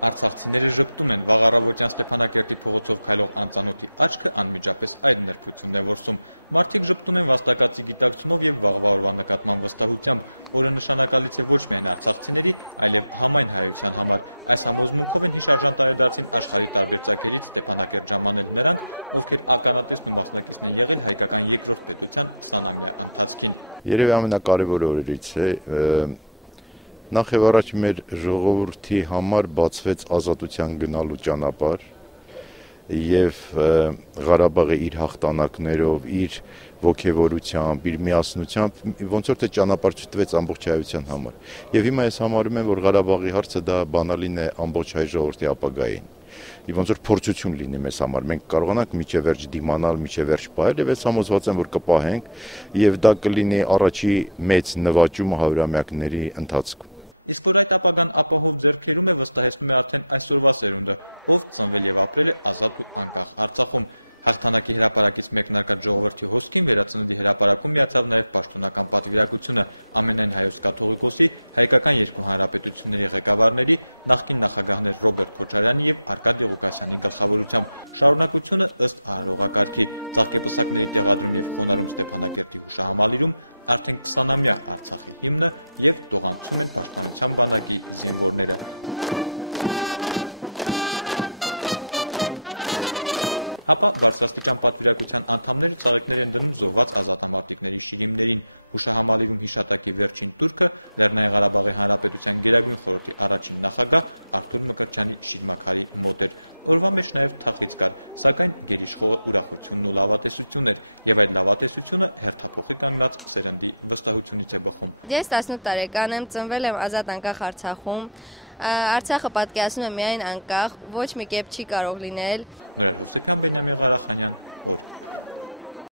Արցախցիները ժպտում են, վաղ առավոտյան Ստեփանակերտի փողոցով քայլող անծանոթի աչքը անմիջապես այդ նրբությունն է որսում։ Մարդիկ ժպտում են վաստակածի գիտակցումով եւ վաղվա օրվա նկատմամբ վստահությամբ։ Օրը նշանակալից է ոչ միայն արցախցիների, այլև համայն հայության համար։ Այս համոզմունքով են հիշարժան տարեդարձին աշխարհի տարբեր ծագերից Ստեփանակերտ ժամանել նրանք, ովքեր ականատեսն ու մասնակիցն են եղել հայկական երկրորդ պետության 20-ամյա ընթացքին։ Երևի ամենակարևոր օրերից է։ Նախ եւ առաջ մեր ժողովրդի համար բացվեց ազատության գնալու ճանապարհ եւ Ղարաբաղը իր հաղթանակներով, իր ոգևորությամբ, իր միասնությամբ ոնց որ թե ճանապարհ չտվեց ամբողջ հայության համար։ Եվ հիմա ես համարում եմ, որ Ղարաբաղի հարցը դա բանալին է ամբողջ հայ ժողովրդի ապագային։ Եվ ոնց որ փորձություն լինի մեզ համար, մենք կարողանանք միջև վերջ դիմանալ, միջև վերջ պահել եւ ես համոզված եմ, որ կպահենք եւ դա կլինի առաջի մեծ նվաճումը հարյուրամյակների ընթացքում։ Իսկ որ այդ ապագան ապահով ձեռքերում է, վստահեցնում է արդեն այսօրվա սերունդը, ով ծնվել եւ ապրել է ազատ ու անկախ Արցախում։ Հաղթանակի հրապարակից մեկնարկած ժողովրդի հոսքին վերածննդի հրապարակում միացավ նաև պաշտոնական պատվիրակությունը ամենայն հայոց կաթողիկոսի հայկական երկու հանրապետությունների ղեկավարների նախկին նախագահներ Ռոբերտ Քոչարյանի եւ Արկադի Ղուկասյանի գլխավորությամբ։ Շարունակությունը ըստ արարողակարգի ծաղկեպսակների տեղադրում եւ խոնարհում Ստեփանակերտի հուշահամալիրում արդեն 20-ամյա Արցախի հիմնը եւ տողանցում են պաշտպանության բանակի զինվորները։ Ապա բարձրաստիճան պատվիրակության անդամները ծաղիկներ են դնում զոհված ազատամարտիկների շիրիմներին։ Հուշահամալիրում հիշատակի վերջին տուրքը Լեռնային Ղարաբաղի Հանրապետության Գերագույն խորհրդի առաջին նախագահ Արթուր Մկրտչյանի շիրմաքարի մոտ էր։ Օրվա մեջ նաև թախիծ կար, սակայն գերիշխողը ուրախությունն ու լավատեսությունն էր, եւ այդ լավատեսությունը հերթափոխի կանգնած սերնդի վստահությունից է բխում։ Ես 18 տարեկան եմ, ծնվել եմ ազատ անկախ Արցախում։ Արցախը պատկերացնում է միայն անկախ, ոչ մի կերպ չի կարող լինել։ Նորեր Հովսեփյան, Բենյամին Ղարախանյան, օր։